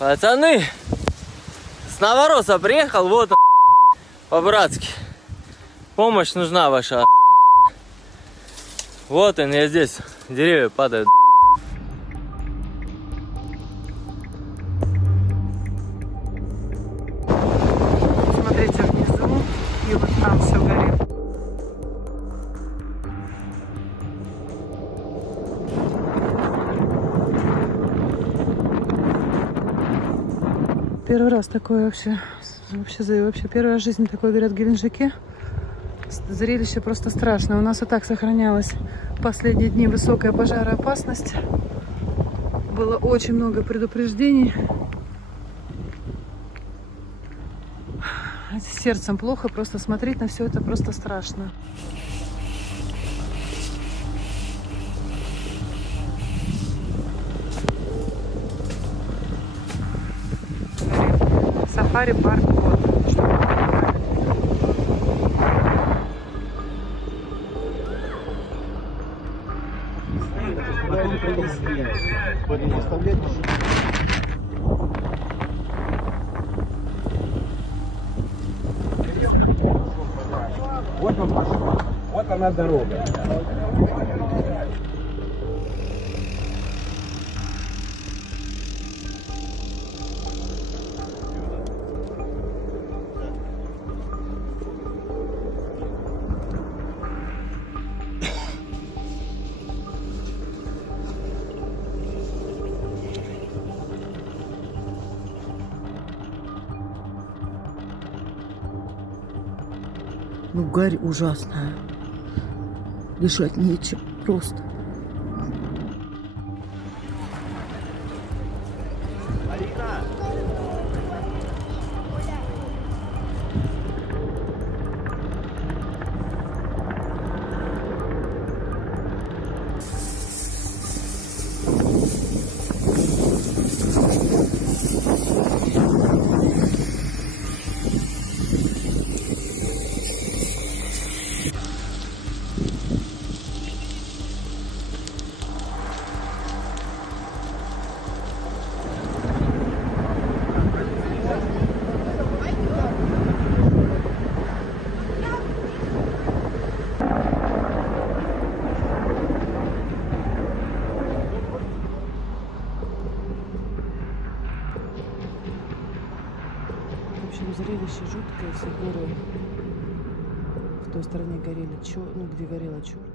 Пацаны, с Новороса приехал, вот он, по-братски. Помощь нужна ваша. Вот он, я здесь. Деревья падают. Смотрите внизу, и вот там все горит. Первый раз такое вообще первый раз в жизни такое говорят в Геленджике. Зрелище просто страшное. У нас и так сохранялась в последние дни высокая пожароопасность. Было очень много предупреждений. С сердцем плохо, просто смотреть на все это просто страшно. Сафари-парк, вот. Вот он пошел. Вот она дорога. Ну, гарь ужасная. Дышать нечем. Просто. В общем, зрелище жуткое, все горы в той стороне горели, где горело черное.